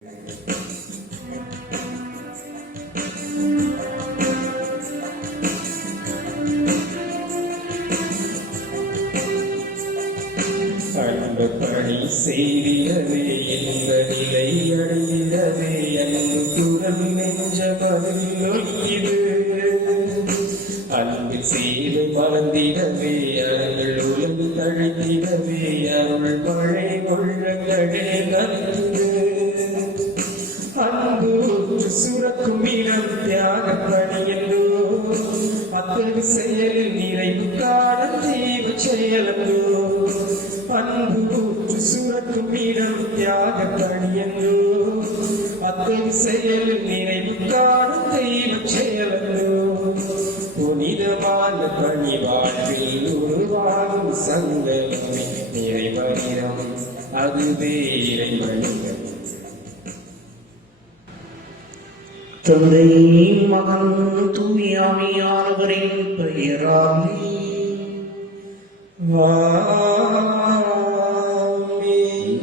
பணி செய்திடவே இந்த நிலை அடைந்திடவே அன்பு குரல் நெஞ்ச மகிழ்ந்து அன்பு செய்து மறந்திடவே அருள் உலகு அழைத்திடவே அருள் மழை கொள்ளங்களே நன்று அன்பு சுரக்கும் இடம் தியாக பணியல்லோ அத்தகு செயலில் நிறைவு காண தீவு செயலல்லோ அன்பு சுரக்கும் இடம் தியாக பணியல்லோ அத்தகு செயலில் நிறைவு காண தீவு செயலல்லோ புனிதமான பணி வாழ்வில் உருவாகும் சங்கமே நிறைவனிடம் அதுவே இறைவனிடம். தந்தை மகன் தூயாமையானவரின் பெயராலே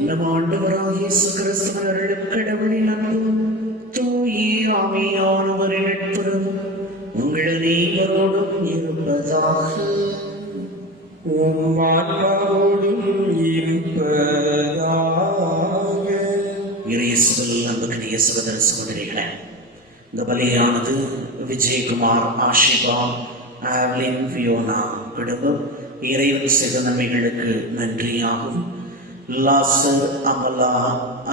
நம் ஆண்டவராகிய இயேசு கிறிஸ்துவின் கடவுளின் அன்பும் தூயாமையானவரின் நட்புறவும் உங்கள் அனைவரோடும் இருப்பதாக. ஆன்மாவோடும் இருப்பதாக. இயேசுவில் அன்புக்குரிய சகோதர சகோதரிகளே, இந்த பலியானது விஜயகுமார், ஆஷிபா, ஆவ்லின், ஃபியோனா குடும்பம் இறைவன் செய்த நன்மைகளுக்கு நன்றியாகும். லாசர், அமலா,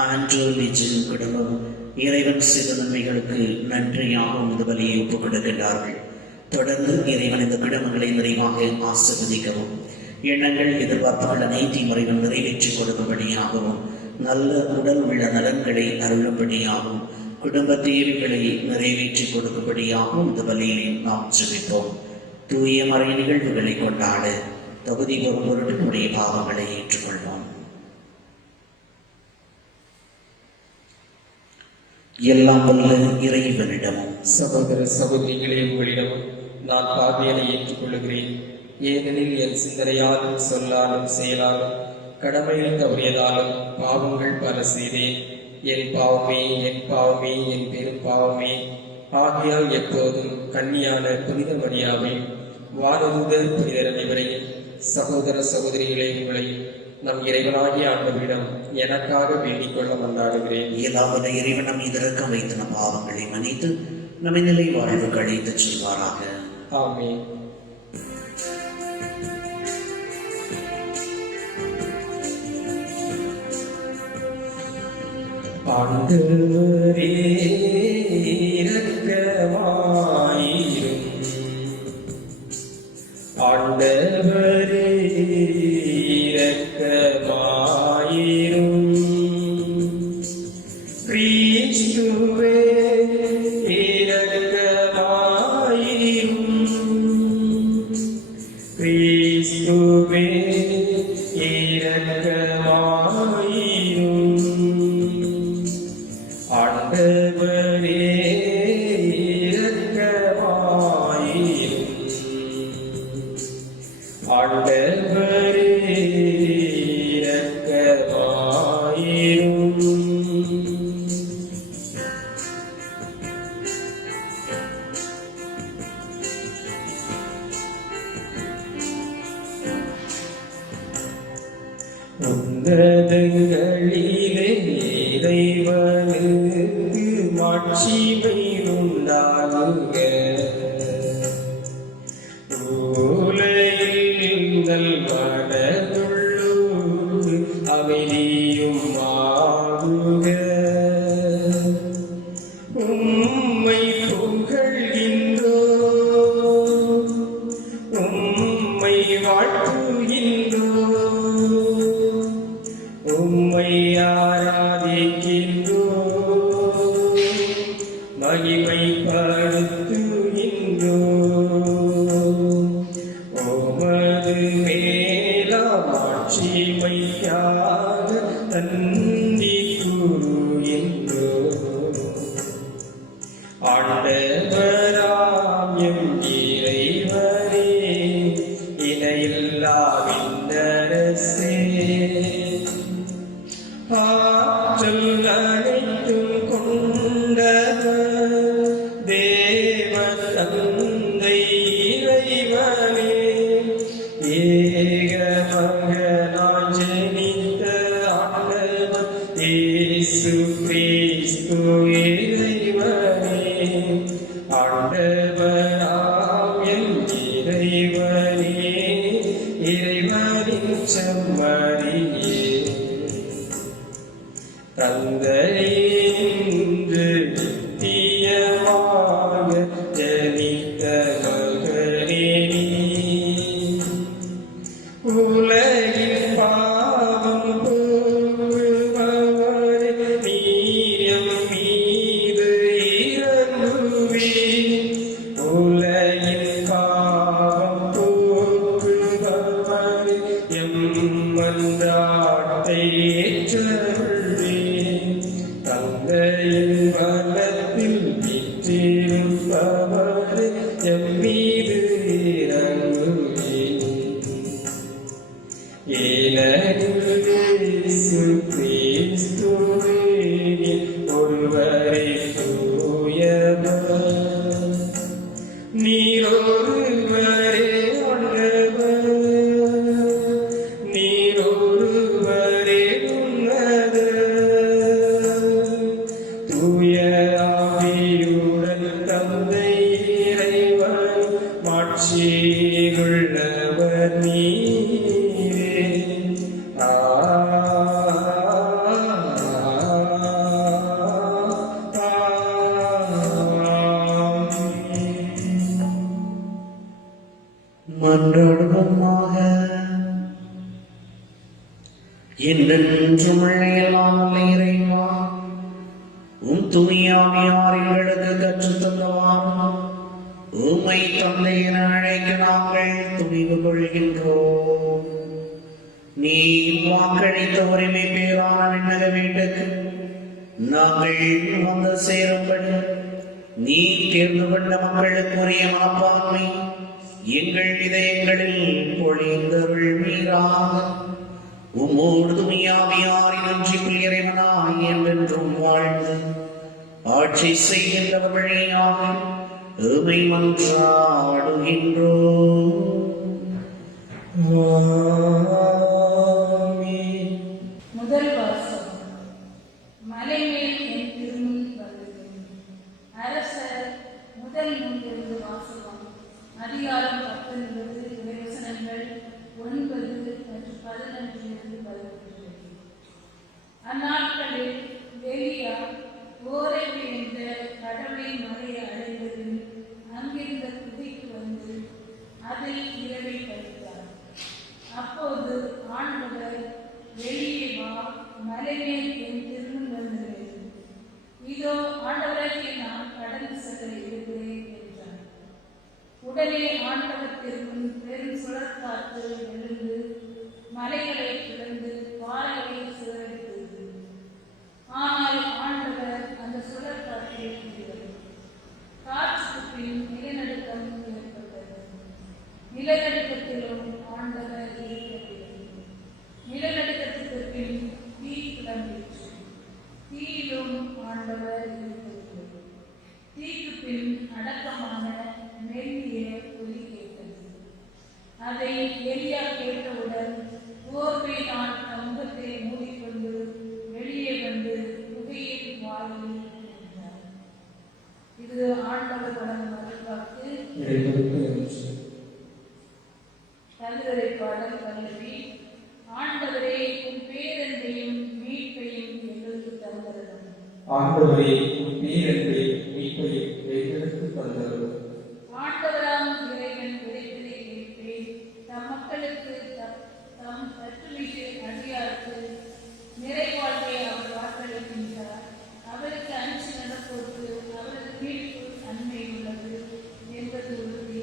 ஆண்ட்ரூ, லிஜின் குடும்பம் இறைவன் செய்த நன்மைகளுக்கு நன்றியாகவும் இந்த பலியை ஒப்புக் கொடுக்கின்றார்கள். தொடர்ந்து இறைவன் இந்த குடும்பங்களை நிறைவாக ஆசீர்வதிக்கவும், எண்ணங்கள் எதிர்பார்ப்புகள் அனைத்தையும் இறைவன் நிறைவேற்றிக் கொடுக்கும்படியாகவும், நல்ல உடல் உள்ள நலன்களை அருளும்படியாகவும், குடும்ப தேவைகளை நிறைவேற்றிக் கொடுக்கும்படியாகவும் இந்த பலியை நாம் ஜெபிப்போம். தூய மறை நிகழ்வுகளை கொண்டாட தகுதி பெறும் பொருட்டு நம்முடைய பாவங்களை ஏற்றுக்கொள்வோம். எல்லாம் வல்ல இறைவனிடமும் சகோதர சகோதரிகளே, உங்களிடமும் நான் பாவியனை ஏற்றுக்கொள்ளுகிறேன். ஏனெனில் என் சிந்தனையாலும் சொல்லாலும் செயலாலும் கடமையில் தவறியதாலும் பாவங்கள் பல செய்தேன். என் பாவமே, என் பாவமே, என் பெரும் பாவமே. ஆகையால் எப்போதும் கன்னியான புனித மரியாவையும் வானதூதர் புனிதர் அனைவரையும் சகோதர சகோதரிகளை உங்களையும் நம் இறைவனாகிய ஆண்டவரிடம் எனக்காக வேண்டிக் கொள்ள மன்றாடுகிறேன். இயலாத இறைவன் நம் இதற்கம் வைத்து நம் பாவங்களை மன்னித்து நம்மை நிலை வாழ்வு கழித்து செல்வாராக. ஆமென். ஆண்டவரே இரக்கமாயிரும். ஆண்டவரே இரக்கமாயிரும். கிறிஸ்துவே இரக்கமாயிரும். கிறிஸ்துவே இரக்கமாயிரும். ஆண்டவரே இரக்கமாயிரும். ஆண்டவரே இரக்கமாயிரும். உன்னதங்களிலே இறைவனுக்கு மாட்சிமை உண்டாகுக. உலகில் மனதுள்ளோடு அமைதியும் ஆகுக. உம்மை புகழ்கின்றோம், உம்மை வாழ்த்துகின்றோம், உம்மை ஆராதிக்கின்றோம், மகிமைப்படுத்துகின்றோம். உமது மேலாம் மாட்சிமைக்காக நன்றி கூறுகின்றோம். ஆண்டவராம் எம் இறைவனே, இணையில்லா விண்ணரசே, ஆற்றல் அனைத்து கிறிஸ்து இறைவனே, ஆண்டவராம் என் இறைவனே, இறைவனின் செம்மறியே, தந்தையின்று நித்தியமாக ஜனித்த மகனே நீ, உலகின் பாவம் போக்குபவரே, நீர் எம் மீது இறங்குவீர். உலகின் பாவம் போக்குபவரே, எம் மன்றாட்டை ஏற்றருள்வீர். தந்தையின் வலத்தில் வீற்றிருப்பவரே, எம் மீது இறங்குவீர். ஏனெனில் இயேசு கிறிஸ்துவே ஒருவரே தூயவர், நீர் ஒருவரே ஆண்டவர், நீர் ஒருவரே உன்னதர். தூய ஆவியுடன் தந்தை இறைவன் மாட்சியுள்ளவர் நீரே. மன்றாடுவோமாக. என்றென்றும் எல்லாம் வல்ல இறைவா, உம் தூயாவியார் எங்களுக்கு கற்றுத் தந்தவாறும் உம்மை தந்தை என அழைக்க நாங்கள் துணிவு கொள்கின்றோம். நீ வாக்களித்த உரிமை பேரான விண்ணக வீட்டுக்கு நாங்கள் வந்து சேரும்படி நீ தேர்ந்து கொண்ட மக்களுக்குரிய மனப்பான்மை எங்கள் இதயங்களில் பொழிந்தருள் மீறாக. உம்மோடு துணியாவியாரின் ஒன்றிப்பில் இறைவனாய் என்றென்றும் வாழ்ந்து ஆட்சி செய்கின்றவர் வழியாக உம்மை மன்றாடுகின்றோம். ஆமென். முதல் வாசகம். மலைமேல் என் திருமுன் வருகிறேன். அரசர் முதல் நூலிலிருந்து வாசகம். அதிகாரம் 19 இறைவசனங்கள் 9 மற்றும் 11 வருகிறது. அந்நாட்களில் எலியா ஓரேபு என்ற கடவுளின் மலையை அடைந்தது. அங்கிருந்த குகைக்கு வந்து அதில் இரவை கழித்தார். அப்போது ஆண்டவர், வெளியே வா, மலைமேல் என் திருமுன் வருகிறேன். இதோ ஆண்டவராகிய நான் கடந்து செல்ல இருக்கிறேன் என்றார். உடனே ஆண்டவர் திருமுன் பெரும் சுழற்காற்று எழுந்து மலைகளை பிளந்து பாறைகளை சிதறடித்தது. ஆனால் ஆண்டவர் அந்த சுழற்காற்றை விடவில்லை. காற்றுக்கு பின் நிலநடுக்கம் ஏற்பட்டது. நிலநடுக்கத்திலும் ஆண்டவர் இருக்கவில்லை. நிலநடுக்கத்துக்கு பின் தீ கிளம்பிற்று. தீயிலும் ஆண்டவர் இருக்கவில்லை. தீக்கு பின் அடக்கமான மெல்லிய ஒலி கேட்டது. அதை எலியா கேட்டவுடன் போர்வையினால் தம் முகத்தை மூடிக்கொண்டு வெளியே வந்து குகையின் வாயில் நின்றார். இது ஆண்டவர் வழங்கும் அருள்வாக்கு. கல்வரை பாடல் பல்லவி. ஆண்டவரே, உன் பேரன்பையும் மீட்பையும் எங்களுக்கு தந்தருளும். ஆண்டவரே, உம் பேரன்பை மீட்பையும் எங்களுக்கு தந்தருளும். ஆண்டவராம் இறைவன் உரைத்ததை கேட்பேன். தம் மக்களுக்கு தம் கற்றுமிகு அடியாருக்கு நிறைவாழ்வை அவர் வாக்களிக்கின்றார். அவருக்கு அஞ்சு நடப்போருக்கு அவரது மீட்பு நன்மை உள்ளது என்பது உறுதி.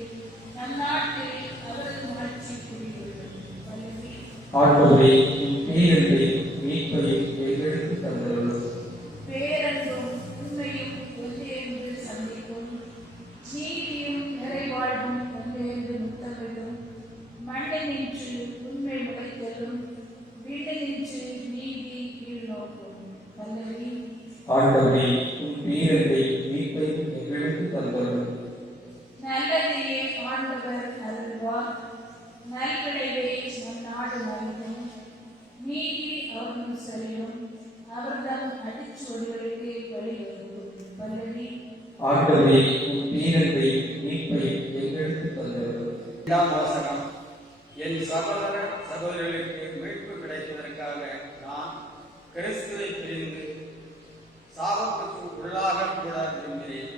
நன்னாட்டில் அவரது மகிழ்ச்சி கூறியுள்ளது. பல்லவி. ஆண்டவரே, உம் பேரன்பை மீட்பையும் எங்களுக்கு தந்தருளும். பேரன்பும் உண்மையும் ஒன்றேன்று சந்திக்கும். நீதியும் நிறைவாழ்வும் ஒன்றேன்று முத்தமிடும். மண்ணினின்று உண்மை முளைத்தலும், விண்ணினின்று நீதி கீழ்நோக்கும். பல்லவி. ஆண்டவரே, உம் பேரன்பை மீட்பையும் எங்களுக்கு தந்தருளும். நல்லதையே ஆண்டவர் அருள்வார். நல்விளைவே நம் நாடு மறையும். நீதி அவரும் செல்லும். அவர்தம் அடிச்சுவடுகளுக்கு வழிவகுக்கும். பல்லவி. ஆண்டவரே, உம் வீரர்களை மீட்பை எங்களுக்கு தந்தவர். இரண்டாம் வாசகம். என் சகோதர சகோதரிகளுக்கு மீட்பு கிடைப்பதற்காக நான் கிறிஸ்துவை பிரிந்து சாபத்துக்கு உள்ளாக கூட விரும்பினேன்.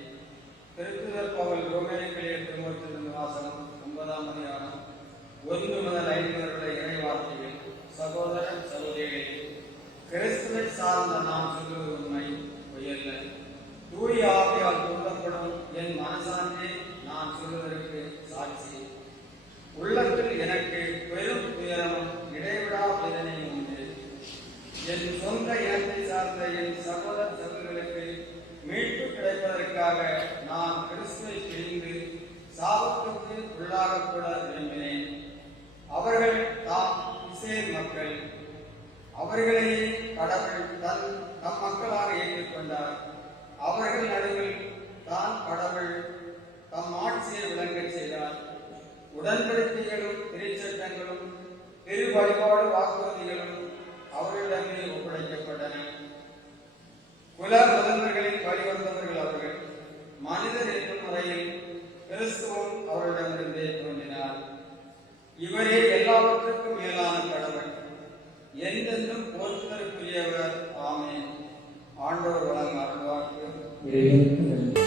திருத்துதர் பவுல் ரோமேயர்களே திருமுகத்திலிருந்து வாசகம் 9ஆம் அதிகாரம் 1 முதல் 5 வரை இறை வார்த்தைகள். சகோதர சகோதரிகளே, கிறிஸ்துவை சார்ந்த நான் சொல்வது உண்மை, பொய்யல்ல. தூய ஆவியால் தூண்டப்படும் என் மனசான்றே நான் சொல்வதற்கு சாட்சி. உள்ளத்தில் எனக்கு பெரும் துயரமும் இடைவிடா வேதனையும் உண்டு. என் சொந்த இனத்தை சார்ந்த என் சகோதர சகோதரர்களுக்கு மீட்பு கிடைப்பதற்காக நான் கிறிஸ்துவை பிரிந்து சாபத்துக்கு உள்ளாக கூட விரும்பினேன். அவர்கள் தாம் இஸ்ரேல் மக்கள். அவர்களையே கடவுள் தம் மக்களாக ஏற்றுக்கொண்டார். அவர்கள் நடுவில் தான் கடவுள் தம் ஆட்சியை விளங்கச் செய்தார். உடன்படிக்கைகளும் திருச்சட்டங்களும் திரு வழிபாடு வாக்குறுதிகளும் அவர்களிடமே ஒப்படைக்கப்பட்டன. குல முதல்வர்களின் வழிவந்தவர்கள் அவர்கள். மனிதர் என்னும் முறையில் கிறிஸ்துவும் அவர்களிடமிருந்தே தோன்றினார். இவரே எல்லாவற்றுக்கும் மேலான கடவுள், என்றென்றும் போற்றுதலுக்குரியவர். ஆமென். ஆண்டவர் வழங்கும் அருள்வாக்கு. இறைவனுக்கு நன்றி.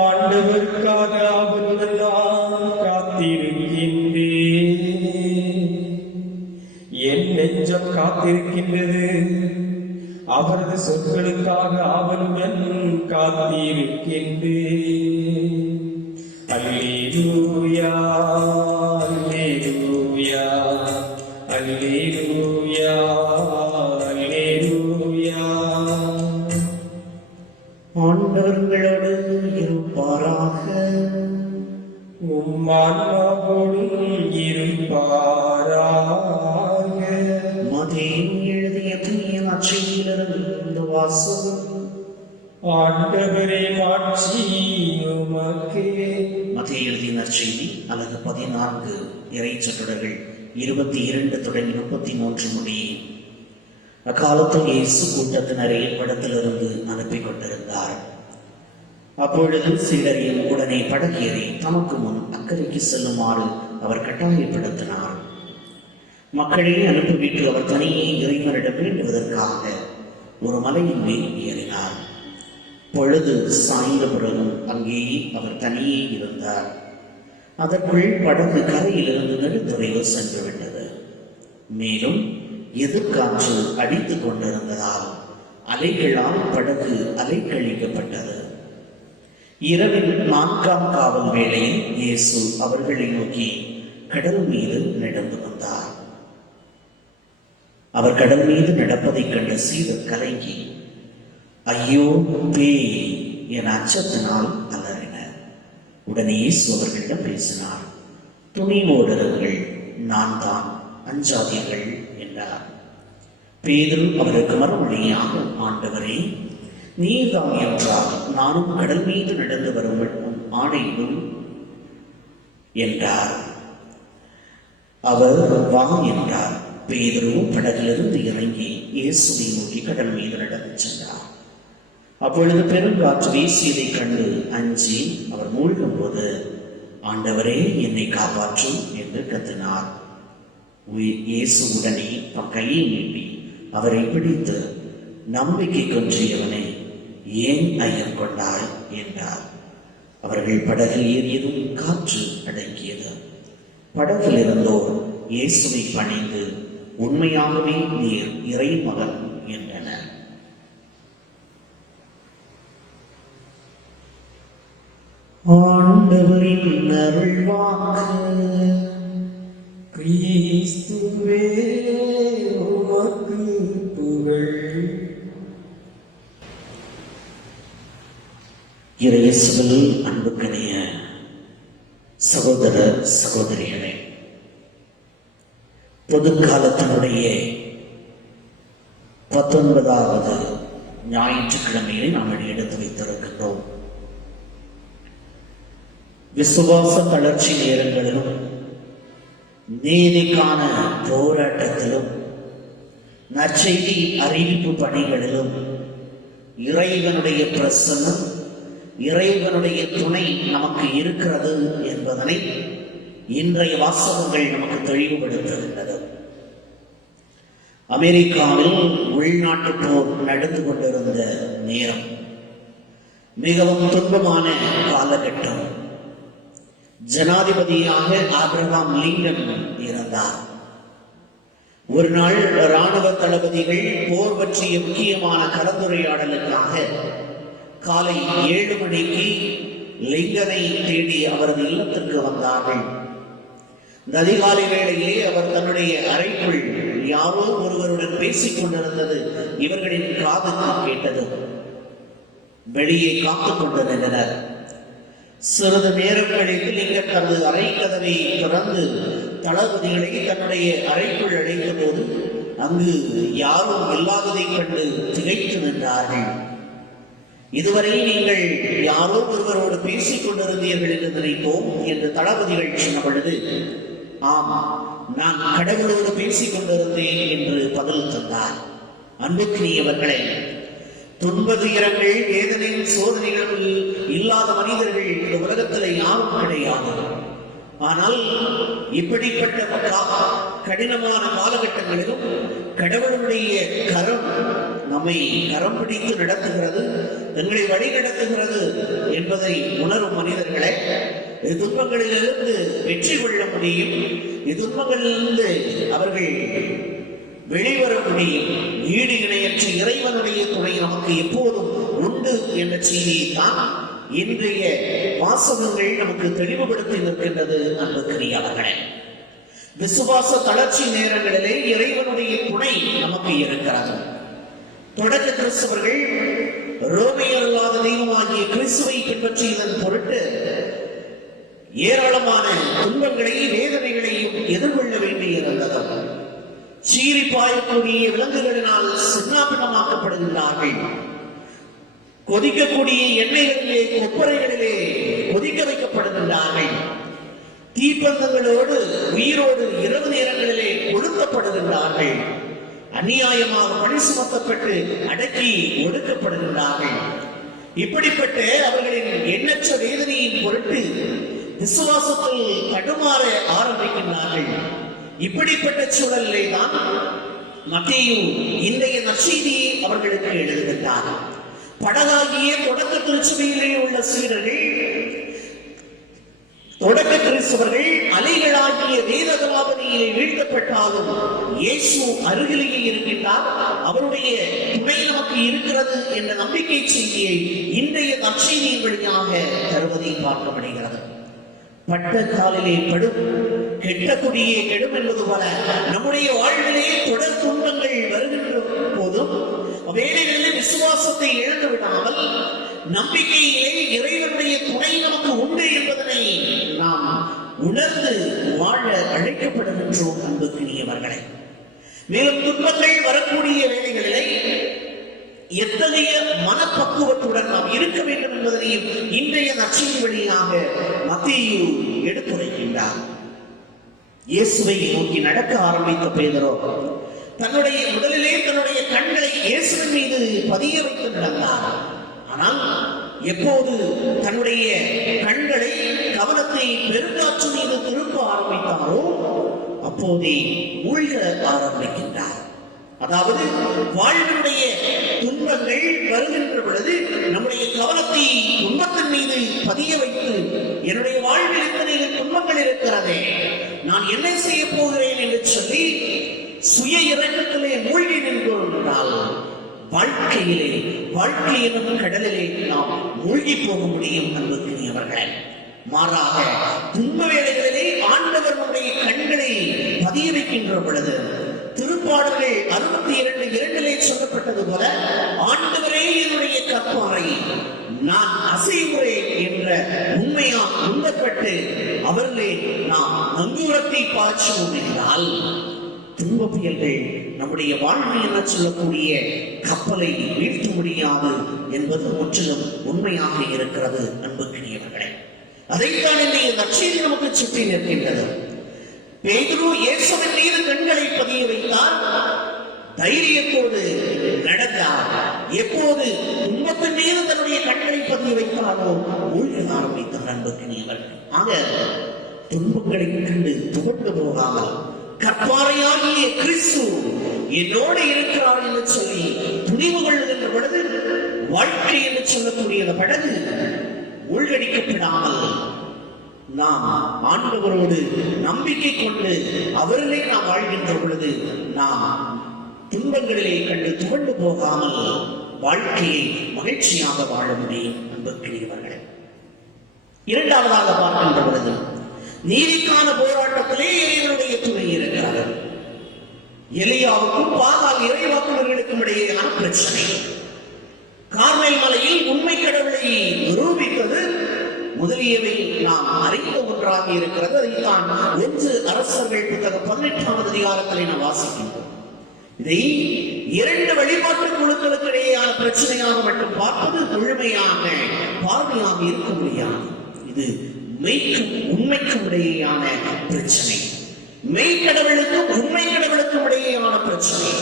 ஆண்டவருக்காக அவனெல்லாம் காத்திருக்கின்றேன். என் நெஞ்சம் காத்திருக்கின்றது. அவரது சொற்களுக்காக அவனுடன் காத்திருக்கின்றேன். அல்லேலூயா, அல்லேலூயா, அல்லேலூயா, அல்லேலூயா. ஆண்டவர்களோடு இருப்பாராக. உம்மான்மாவோடும் இருப்பாராக. மத்தேயு எழுதிய தூய நற்செய்தியிலிருந்து வாசகம். ஆண்டவரே, மாட்சி உமக்கே. மத்தேயு எழுதிய நற்செய்தி அலகு 14 இறைச்சொற்றொடர்கள் 22 தொடங்கி 33 முடிய. அக்காலத்தில் இயேசு கூட்டத்தினரை படத்திலிருந்து அனுப்பி கொண்டிருந்தார். அப்பொழுது சீடரையும் உடனே படகேறி தமக்கு முன் அக்கறைக்கு செல்லுமாறு அவர் கட்டாயப்படுத்தினார். மக்களை அனுப்பிவிட்டு அவர் தனியே இறைவனிடம் வேண்டுவதற்காக ஒரு மலையின் மேல் ஏறினார். பொழுது சாய்ந்த பிறகும் அங்கேயே அவர் தனியே இருந்தார். அதற்குள் படகு கரையிலிருந்து நெடுந்தொலைவு சென்று விட்டது. மேலும் எதிர்காற்று அடித்துக் கொண்டிருந்ததால் அலைகளால் படகு அலைக்கழிக்கப்பட்டது. இரவில் 4ஆம் காவல் வேளையில் இயேசு அவர்களை நோக்கி கடல் மீது நடந்து வந்தார். அவர் கடல் மீது நடப்பதைக் கண்ட சீடர் கலங்கி, ஐயோ பேய் என அச்சத்தினால் அலறினர். உடனே இயேசு அவர்களிடம் பேசினார். துணிவோடுங்கள், நான் தான், அஞ்சாதீர்கள் என்றார். பேதுரு அவருக்கு மறுமொழியாக, ஆண்டவரே, நீர்தான் என்றால் நானும் கடல் மீது நடந்து வரும் ஆணையிடும் என்றார். அவர் வா என்றார். பேதுரு படகிலிருந்து இறங்கி இயேசுவை நோக்கி கடல் மீது நடந்து சென்றார். அப்பொழுது பெருங்காற்று வீசியதைக் கண்டு அஞ்சி அவர் மூழ்கும் போது, ஆண்டவரே, என்னை காப்பாற்றும் என்று கத்தினார். இயேசு உடனே தம் கையை நீட்டி அவரை பிடித்து, நம்பிக்கை கொன்றியவனே, ஏன் ஐயம் கொண்டாய் என்றார். அவர்கள் படகில் ஏறியதும் காற்று அடங்கியது. படகில் இருந்தோர் இயேசுவை பணிந்து, உண்மையாகவே நீர் இறைமகன் என்றனர். ஆண்டவரின் அருள்வாக்கு. கிறிஸ்துவே உமக்கு புகழ். இறையேசுவில் அன்புக்கனிய சகோதர சகோதரிகளே, பொதுக்காலத்தினுடைய 19வது ஞாயிற்றுக்கிழமையை நாம் எடுத்து வைத்திருக்கின்றோம். விசுவாச தளர்ச்சி நேரங்களிலும் நீதிக்கான போராட்டத்திலும் நற்செய்தி அறிவிப்பு பணிகளிலும் இறைவனுடைய பிரசன்னம், இறைவனுடைய துணை நமக்கு இருக்கிறது என்பதனை இன்றைய வாசகங்கள் நமக்கு தெளிவுபடுத்துகின்றது. அமெரிக்காவில் உள்நாட்டு போர் நடந்து கொண்டிருந்த நேரம், மிகவும் துன்பமான காலகட்டம். ஜனாதிபதியாக ஆபிரகாம் லிங்கன் இருந்தார். ஒரு நாள் இராணுவ தளபதிகள் போர் பற்றிய முக்கியமான கலந்துரையாடலுக்காக காலை 7 மணிக்கு லிங்கனை தேடி அவரது இல்லத்திற்கு வந்தார்கள். அதிகாலை வேளையிலே அவர் தன்னுடைய அறைக்குள் யாரோ ஒருவருடன் பேசிக் கொண்டிருந்தது இவர்களின் காதுக்கு கேட்டது. வெளியே காத்துக் கொண்டிருந்தனர். சிறிது நேரம் கழித்து லிங்கன் தனது அறை கதவை திறந்து தளபதிகளை தன்னுடைய அறைக்குள் அழைத்த போது அங்கு யாரும் இல்லாததை கண்டு திகைத்து நின்றார்கள். இதுவரை நீங்கள் யாரோ ஒருவரோடு பேசிக் கொண்டிருந்தீர்கள் என்று நினைப்போம் என்று தளபதிகள் சொன்ன பொழுது, ஆம், நான் கடவுளோடு பேசிக் கொண்டிருந்தேன் என்று பதில் தந்தார். அன்புக்குரியவர்களே, துன்ப துயரங்கள், வேதனை, சோதனைகள் இல்லாத மனிதர்கள் இந்த உலகத்தில் யாரும் கிடையாது. ஆனால் இப்படிப்பட்ட கடினமான காலகட்டங்களிலும் கடவுளுடைய கரம் நம்மை கரம் பிடித்து நடத்துகிறது, எங்களை வழி நடத்துகிறது என்பதை உணரும் மனிதர்களே, துன்பங்களிலிருந்து வெற்றி கொள்ள முடியும், துன்பங்களிலிருந்து அவர்கள் வெளிவர முடியும். ஈடு இணையற்ற இறைவனுடைய துணை நமக்கு எப்போதும் உண்டு என்ற செய்தியை தான் இன்றைய வாசகங்கள் நமக்கு தெளிவுபடுத்தி நிற்கின்றது. அன்புக்குரியவர்களே, விசுவாச தளர்ச்சி நேரங்களிலே இறைவனுடைய துணை நமக்கு இருக்கிறது. தொடக்க கிறிஸ்தவர்கள் ரோமையர் அல்லாத தெய்வமாகிய கிறிஸ்துவை பின்பற்றியதன் பொருட்டு ஏராளமான துன்பங்களையும் வேதனைகளையும் எதிர்கொள்ள வேண்டியிருந்தது. சீறி பாயக்கூடிய விலங்குகளினால் சின்னாபின்னமாக்கப்படுகின்றார்கள். கொதிக்கக்கூடிய எண்ணெய்களிலே, கொப்பரைகளிலே கொதிக்க வைக்கப்படுகின்றார்கள். தீப்பந்தங்களோடு உயிரோடு இரவு நேரங்களிலே கொளுத்தப்படுகின்றார்கள். அநியாயமாக பழி சுமத்தப்பட்டு அடக்கி ஒடுக்கப்படுகின்றார்கள். இப்படிப்பட்ட அவர்களின் எண்ணற்ற வேதனையின் பொருட்டு விசுவாசத்தில் தடுமாற ஆரம்பிக்கின்றார்கள். இப்படிப்பட்ட சூழலிலே தான் மத்தேயு இன்றைய நற்செய்தியை அவர்களுக்கு எழுதுகின்றார். படகாகிய தொடக்க திருச்சபையிலே உள்ள சீடர்கள், தொடக்க கிறிஸ்தவர்கள் அலைகளாகிய வேதகலாபதியிலே வீழ்த்தப்பட்டாலும் இயேசு அருகிலேயே இருக்கின்றார், அவருடைய துணை நமக்கு இருக்கிறது என்ற நம்பிக்கை செய்தியை இன்றைய நற்செய்தியின் வழியாக தருவதை பார்க்க முடிகிறது. பட்ட காலிலே படும் கெட்ட குடியே கெடும் என்பது போல நம்முடைய வாழ்விலே தொடர் துன்பங்கள் வருகின்ற போதும் வேலைகளில் விசுவாசத்தை இழந்து விடாமல் நம்பிக்கையிலே இறைவனுடைய துணை நமக்கு உண்டு என்பதனை நாம் உணர்ந்து வாழ அழைக்கப்படுகின்றோம். அன்புக்குரியவர்களே, மேலும் துன்பங்கள் வரக்கூடிய வேலைகளிலே எத்தகைய மனப்பக்குவத்துடன் நாம் இருக்க வேண்டும் என்பதனையும் இன்றைய நற்செய்தி வழியாக மத்தேயு எடுத்துரைக்கின்றார். இயேசுவை நோக்கி நடக்க ஆரம்பித்த பேதுரு முதலிலே தன்னுடைய கண்களை இயேசுவின் மீது பதிய வைத்து நடந்தார். ஆனால் எப்போது தன்னுடைய கண்களை, கவனத்தை பெருங்காற்று மீது திருப்ப ஆரம்பித்தாரோ அப்போதே மூழ்க ஆரம்பிக்கின்றார். அதாவது வாழ்வினுடைய துன்பங்கள் வருகின்ற பொழுது நம்முடைய கவனத்தை துன்பத்தின் மீது பதிய வைத்து, என்னுடைய வாழ்வில் எத்தனை துன்பங்கள் இருக்கிறதே, நான் என்ன செய்ய போகிறேன் என்று சொல்லி சுய இரக்கத்திலே மூழ்கி நின்றோம். வாழ்க்கை எனும் கடலிலே நாம் மூழ்கி போக முடியும். அன்புக்குரியவர்களே, அன்புக்குரியவர்களே. மாறாக துன்ப வேளைகளிலே ஆண்டவர் நம்முடைய கண்களை பதிய வைக்கின்ற பொழுது திருப்பாடல்கள் 62:2 சொல்லப்பட்டது போல, ஆண்டவரே என்னுடைய கற்பாரை, நான் அசைவுறேன் என்ற உண்மையால் உந்தப்பட்டு அவர்களே நாம் நங்கூரத்தை பாய்ச்சுவோம் என்றால், துன்ப புயல்கள் நம்முடைய வாழ்வை என சொல்லக்கூடிய கப்பலை வீழ்த்த முடியாது என்பது முற்றிலும் உண்மையாக இருக்கிறது. அன்புக்குரியவர்களே, அதைத்தான் இன்றைய நற்செய்தி நமக்கு சுற்றி நிற்கின்றது. பேதுரு இயேசுவின் மீது கண்களை பதிய வைத்தார், தைரியத்தோடு நடந்தார். எப்போது துன்பத்தின் மீது தன்னுடைய கண்களை பதிய வைத்தாரோ மூழ்க ஆரம்பித்தார். அன்புக்குரியவர்கள், ஆக துன்பங்களை கண்டு துவண்டு போகாமல் கற்பாரையாகிய கிறிஸ்து என்னோடு இருக்கிறார் என்று சொல்லி துணிவு கொள்ளுகின்ற பொழுது வாழ்க்கை என்று சொல்லக்கூடிய படகு மூழ்கடிக்கப்படாமல் நாம் ஆண்டவரோடு நம்பிக்கை கொண்டு அவர்களை நாம் வாழ்கின்ற பொழுது நாம் துன்பங்களிலே கண்டு துவண்டு போகாமல் வாழ்க்கையை மகிழ்ச்சியாக வாழ முடியும். அன்புக்குரியவர்களே, இரண்டாவதாக பார்க்கின்ற பொழுது நீதிக்கான போராட்டத்திலே இறைவனுடைய துணை இருக்கிறார். எலியாவுக்கும் பாகால் இறைவாக்குனர்களுக்கும் இடையேயான பிரச்சனை. கார்மேல் மலையில் உண்மை கடவுளை நிரூபிப்பது முதலியவை நாம் அறிந்த ஒன்றாக இருக்கிறது. அதைத்தான் 1 அரசர்கள் புத்தகம் 18ஆம் அதிகாரத்திலே நாம் வாசிக்கின்றோம். இதை 2 வழிபாட்டு குழுக்களுக்கு இடையேயான பிரச்சனையாக மட்டும் பார்ப்பது முழுமையான பார்வையாக இருக்க முடியாது. இது மெய்க்கும் உண்மைக்கும் இடையேயான பிரச்சனை, மெய்க்கடவுளுக்கும் உண்மை கடவுளுக்கும் இடையேயான பிரச்சனை.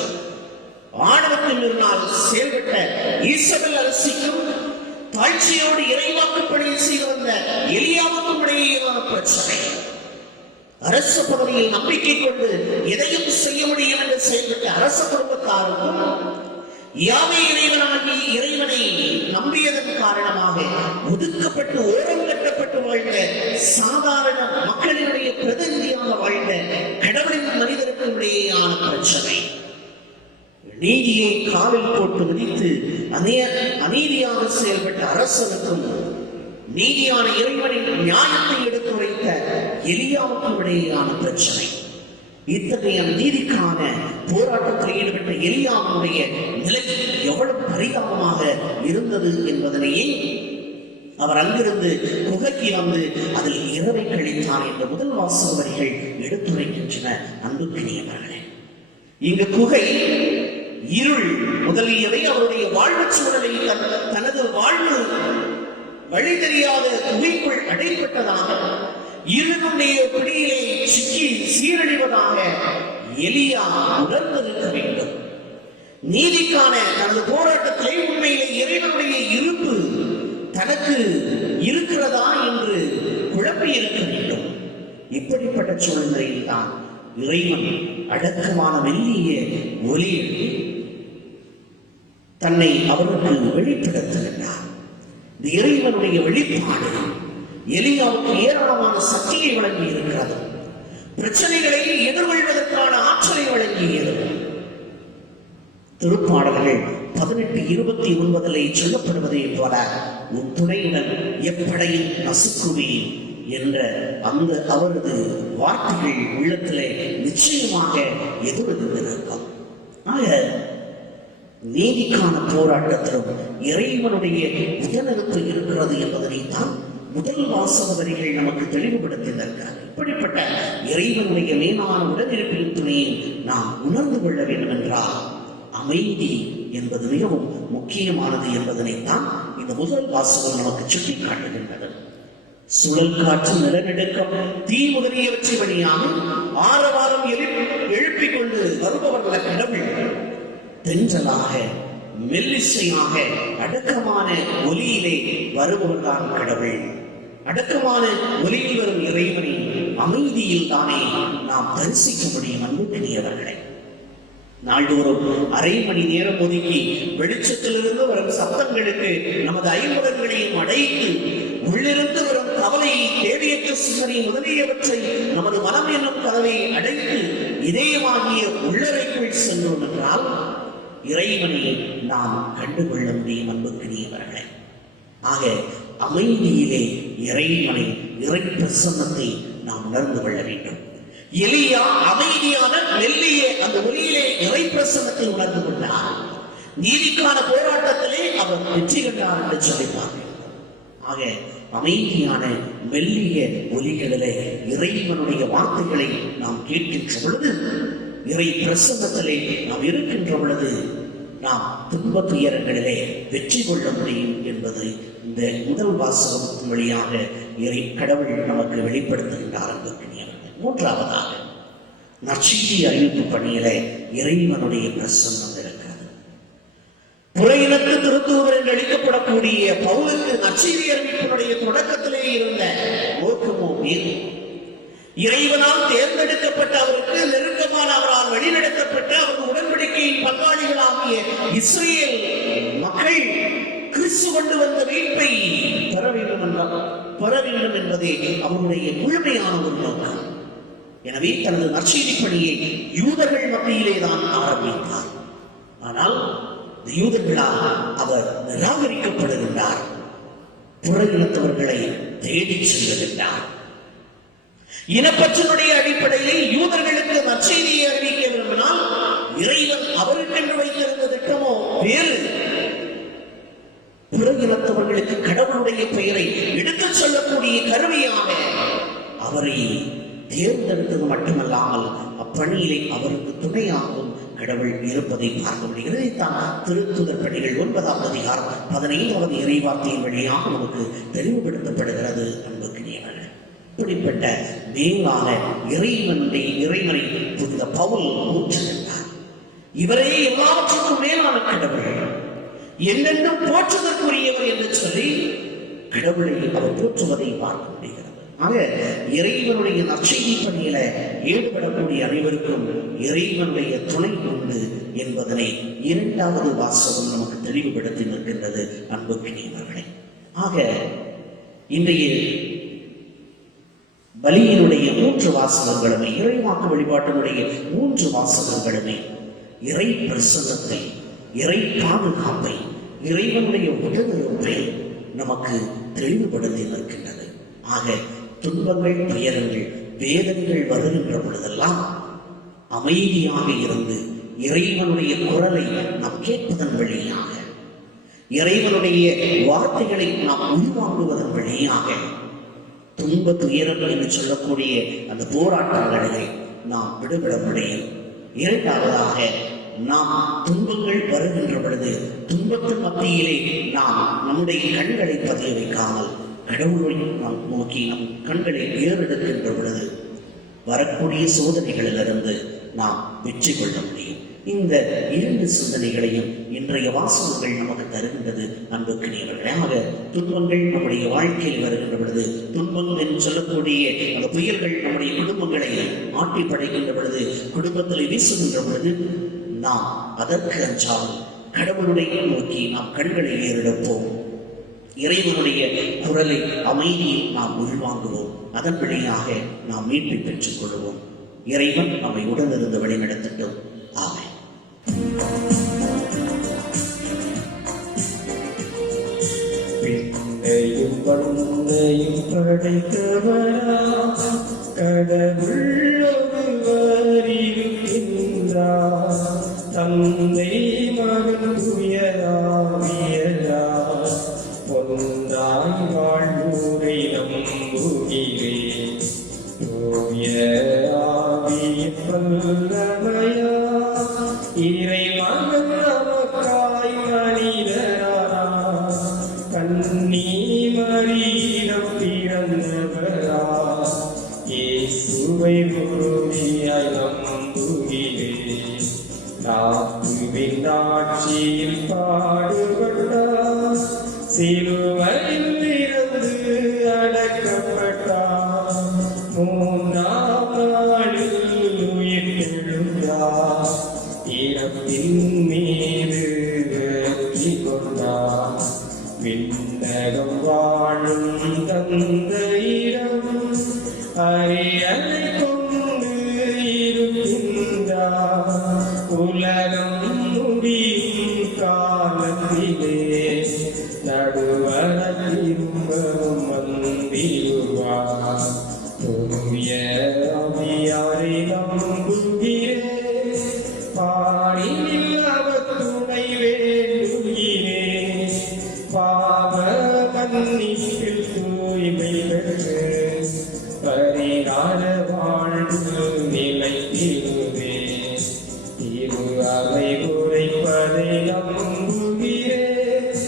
ஆணவத்தின் முன்னால் செயல்பட்ட ஈசபெல் அரசிக்கும் தாழ்ச்சியோடு இறைவாக்கு பணி செய்து வந்த எலியாவுக்கும் இடையேயான பிரச்சனை. அரச பதவியை நம்பிக்கை கொண்டு எதையும் செய்ய முடியும் என்று செயல்பட்ட அரச குடும்பத்தாருக்கும் யாவே இறைவனாகி இறைவனை நம்பியதன் காரணமாக ஒதுக்கப்பட்டு ஓரம் கட்டப்பட்டு வாழ்ந்த சாதாரண மக்களினுடைய பிரதிநிதியாக வாழ்ந்த கடவுளின் மனிதருக்கும் இடையேயான பிரச்சனை. நீதியை காலில் போட்டு மிதித்து அநீதியாக செயல்பட்ட அரசனுக்கும் நீதியான இறைவனின் நியாயத்தை எடுத்து வைத்த எலியாவுக்கும் இடையேயான பிரச்சனை. இத்தகைய நீதிக்கான போராட்டத்தில் ஈடுபட்ட எலியாவுடைய நிலை எவ்வளவு பரிதாபமாக இருந்தது என்பதனையே அவர் அங்கிருந்து குகைக்கு வந்து அதில் இரவை கழித்தார் என்ற முதல் வாசக வரிகள் எடுத்துரைக்கின்றன. அன்புக்குரியவர்களே, இங்கு குகை, இருள் முதலியவை அவருடைய வாழ்வு சூழலை தனது வாழ்வு வழி தெரியாத குகைக்குள் அடைப்பட்டதாக, இருளுடைய பிடியிலே சிக்கி சீரழிவதாக எலியா உணர்ந்திருக்க வேண்டும். நீதிக்கான தனது போராட்டத்திலே உண்மையிலே இறைவனுடைய இருப்பு தனக்கு இருக்கிறதா என்று குழப்பி இருக்க வேண்டும். இப்படிப்பட்ட சூழ்நிலையில் தான் இறைவன் அடக்கமான மெல்லிய ஒலியில் தன்னை அவருக்கு வெளிப்படுத்துகின்றார். இந்த இறைவனுடைய வெளிப்பாடு எலியாவுக்கு ஏராளமான சக்தியை வழங்கி இருக்கிறது. பிரச்சனைகளை எதிர்கொள்வதற்கான ஆற்றலை வழங்கியது. திருப்பாடல்கள் 18:29 சொல்லப்படுவதை போல, உன் துணையுடன் எப்படையும் நசுக்குவேன் என்ற அந்த அவரது வார்த்தைகள் உள்ளத்திலே நிச்சயமாக எதிர்கொண்டிருக்கும். ஆக நீதிக்கான போராட்டத்திலும் இறைவனுடைய உடனிருப்பு இருக்கிறது என்பதனை தான் முதல் வாசக வரிகள் நமக்கு தெளிவுபடுத்தினார்கள். இப்படிப்பட்ட இறைவனுடைய மேலான உடனிருப்பின் துணையை நாம் உணர்ந்து கொள்ள வேண்டும் என்றால் அமைதி என்பது மிகவும் முக்கியமானது என்பதனைத்தான் இந்த முதல் வாசகம் நமக்கு சுட்டி காட்டுகின்றது. சுழல் காற்று, நிலநடுக்கம், தீ முதலியவற்றை வழியாக ஆரவாரம் எழுப்பிக் கொண்டு வருபவர்கள கடவுள் தென்றலாக, மெல்லிசையாக, அடக்கமான ஒலியிலே வருபவர்தான் கடவுள். அடக்கமான ஒலியில் வரும் இறைவனை அமைதியில் தானே நாம் தரிசிக்க முடியும். அன்புக்குரியவர்களே, நாள்தோறும் அரை மணி நேரம் ஒதுக்கி வெளிச்சத்திலிருந்து வரும் சத்தங்களுக்கு நமது ஐம்புலன்களையும் அடைத்து, உள்ளிருந்து வரும் கவலை, தேவையற்ற சிந்தனை முதலியவற்றை நமது மனம் என்னும் கதவை அடைத்து இதயமாகிய உள்ளறைக்குள் சென்றோம் என்றால் இறைவனை நாம் கண்டுகொள்ள முடியும். அன்புக்குரியவர்களே, ஆக அமைதியிலே இறைவனை இறை பிரசன்னத்தை நாம் உணர்ந்து கொள்ள வேண்டும். எலியா அமைதியான மெல்லிய அந்த ஒலியிலே இறை பிரசன்னத்தை உணர்ந்து கொண்டார். நீதிக்கான போராட்டத்திலே அவர் வெற்றி கண்டார் என்று சொல்லிப்பார்கள். ஆக அமைதியான மெல்லிய ஒலிகளிலே இறைவனுடைய வார்த்தைகளை நாம் கேட்கின்ற பொழுது, இறை பிரசன்னத்திலே நாம் இருக்கின்ற பொழுது நாம் துன்ப துயரங்களிலே வெற்றி கொள்ள முடியும் என்பது இந்த முதல் வாசகத்தின் வழியாக இறை கடவுள் நமக்கு வெளிப்படுத்துகின்றார். மூன்றாவதாக நற்செய்தி அறிவிப்பு பணியிலே இறைவனுடைய பிரசன்னம் இருக்கிறது. புற இனத்து திருத்தூதர் என்று அளிக்கப்படக்கூடிய பவுலுக்கு நற்செய்தி அறிவிப்பினுடைய தொடக்கத்திலே இருந்த நோக்கமோ வேறு. இறைவனால் தேர்ந்தெடுக்கப்பட்ட அவருக்கு நெருக்கமான அவரால் வழிநடத்தப்பட்ட அவரது உடன்படிக்கையின் பங்காளிகளாகிய இஸ்ரேல் மக்கள் கிறிஸ்து கொண்டு வந்த மீட்பை பெற வேண்டும் என்பதே அவருடைய முழுமையான ஒரு நோக்கம். எனவே தனது நற்செய்தி பணியை யூதர்கள் மத்தியிலே தான் ஆரம்பித்தார். ஆனால் யூதர்களால் அவர் நிராகரிக்கப்படுகின்றார். புற இனத்தவர்களை தேடிச் செல்லுகின்றார். இனப்பற்றினுடைய அடிப்படையில் யூதர்களுக்கு நற்செய்தியை அறிவிக்க விரும்பினால் இறைவன் அவருக்கென்று வைத்திருந்த திட்டமோ வேறு. புற இனத்தவர்களுக்கு கடவுளுடைய பெயரை எடுத்துச் சொல்லக்கூடிய கருவியாக அவரை தேர்ந்தெடுத்தது மட்டுமல்லாமல் அப்பணியிலே அவருக்கு துணையாகவும் கடவுள் இருப்பதை பார்க்க முடிகிறது. தான் திருத்துதர் பணிகள் 9ஆம் அதிகாரம் 15வது இறைவார்த்தையின் வழியாக நமக்கு தெளிவுபடுத்தப்படுகிறது. அன்புக்குரியவர்களே, இப்படிப்பட்ட மேலான இறைவனை புனித பவுல் ஊற்றுகின்றார். இவரே எல்லாவற்றுக்கும் மேலான கடவுள், என்னென்னும் போற்றுதற்குரியவர் என்று சொல்லி கடவுளை அவர் போற்றுவதை பார்க்க முடிகிறது. ஆக இறைவனுடைய நற்செய்தி பணியில ஈடுபடக்கூடிய அனைவருக்கும் இறைவனுடைய துணை உண்டு என்பதனை 2வது வாசகம் நமக்கு தெளிவுபடுத்தி நிற்கின்றது. அன்புக்குரியவர்களே, ஆக இன்றைய பலியினுடைய 3 வாசகங்களுமே, இறைவாக்கு வழிபாட்டினுடைய 3 வாசகங்களுமே இறை பிரசன்னத்தை, இறை பாதுகாப்பை, இறைவனுடைய உடனிருப்பை நமக்கு தெளிவுபடுத்தி நிற்கின்றது. ஆக துன்பங்கள், துயரங்கள், வேதனைகள் வருகின்ற பொழுதெல்லாம் அமைதியாக இருந்து இறைவனுடைய குரலை நாம் கேட்பதன் வழியாக, இறைவனுடைய வார்த்தைகளை நாம் உள்வாங்குவதன் வழியாக துன்ப துயரங்கள் என்று சொல்லக்கூடிய அந்த போராட்டங்களை நாம் விடுபட முடியும். 2வதாக நாம் துன்பங்கள் வருகின்ற பொழுது துன்பத்தின் மத்தியிலே நாம் நம்முடைய கண்களை பதிய வைக்காமல் கடவுளை நாம் நோக்கி நம் கண்களை ஏறெடுக்கின்ற பொழுது வரக்கூடிய சோதனைகளிலிருந்து நாம் வெற்றி கொள்ள முடியும். இந்த 2 சிந்தனைகளையும் இன்றைய வாசகங்கள் நமக்கு தருகின்றது. அன்புக்குரியவர்களே, ஆக துன்பங்கள் நம்முடைய வாழ்க்கையில் வருகின்ற பொழுது, துன்பம் என்று சொல்லக்கூடிய அந்த புயல்கள் நம்முடைய குடும்பங்களை ஆட்டி படைக்கின்ற பொழுது, குடும்பத்தில் வீசுகின்ற பொழுது நாம் அதற்கு அஞ்சாமல் கடவுளுடைய நோக்கி நாம் கண்களை ஏறெடுப்போம். இறைவனுடைய குரலை அமைதியில் நாம் உள்வாங்குவோம். அதன் வழியாக நாம் மீட்பை பெற்றுக் கொள்வோம். இறைவன் நம்மை உடனிருந்து வழிநடத்தட்டும். ஆமென். பின்னையும் பண்டையும் படைத்தவரா கடவுள் ஒருவர் இருக்கின்றார். தந்தை, மகன், தூயராவியரா பொந்தாய் வாழ்வுரை நம்புகிறேன். தூய ஆவியின் வல்லமையா இறைமகன் நமக்காய் மனிதரா கன்னி மரியிடம் பிறந்தவரா இயேசுவை உறுதியாய் நம்புகிறேன். நாக்குவின் ஆட்சியில் பாடுபட்டார், சிலுவையில் இருந்து அடக்கப்பட்டார், 3ஆம் நாளில் உயிர்த்தெழுந்தார், இறப்பின் மீது வெற்றி கொண்டார். விண்ணகம் வாழும் தந்தையிடம் அரியணை கொண்டு இருக்கின்றார். உலகம் முடியும் காலத்திலே நடுவர திரும்ப திருவார் தூய ஆவியாரை நம்புகிறேன் பாடினில் அவர் துணை வேண்டுகிறேன் பாவ மன்னிப்பில் தூய்மை பெற்று பரிகார வாழ்வு நிலைத்திருவே திரு அவை உரைப்பதை நம்புகிறேன்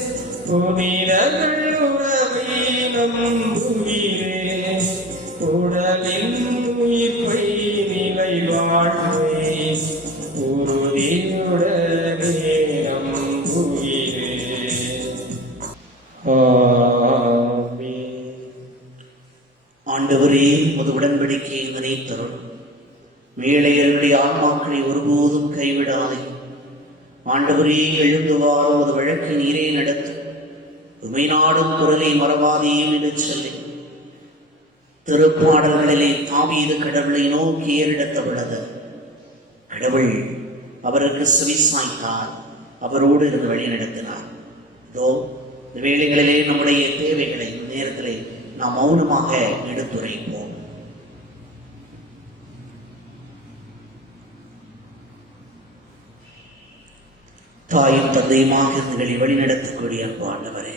புனிதர்கள் உறவை நம்புகிறேன் உடலின் உயிர்ப்பை நிலை வாழ்வை உறுதியுடனே நம்புகிறேன். ஆமென். ஆண்டவரே, உமது உடன்படிக்கையை நினைத்தருள். ஏழையருடைய ஆன்மாக்களை ஒருபோதும் கைவிடாதே. ஆண்டவரே, எழுந்து வார உமது வழக்கு நீரே நடத்து. உமை நாடும் குரலை மறவாதேயும் என்று சொல்லி திருப்பாடல்களிலே தாவீது கடவுளை நோக்கி ஏறெடுத்தவிடது. கடவுள் அவருக்கு செவிசாய்த்தார், அவரோடு இருந்து வழி நடத்தினார். இதோ இந்த வேளைகளிலே நம்முடைய தேவைகளை இந்த நேரத்திலே நாம் மௌனமாக எடுத்துரைப்போம். தாயும் தந்தையுமாக இருந்துகளை வழிநடத்தக்கூடிய அன்பு ஆண்டவரே,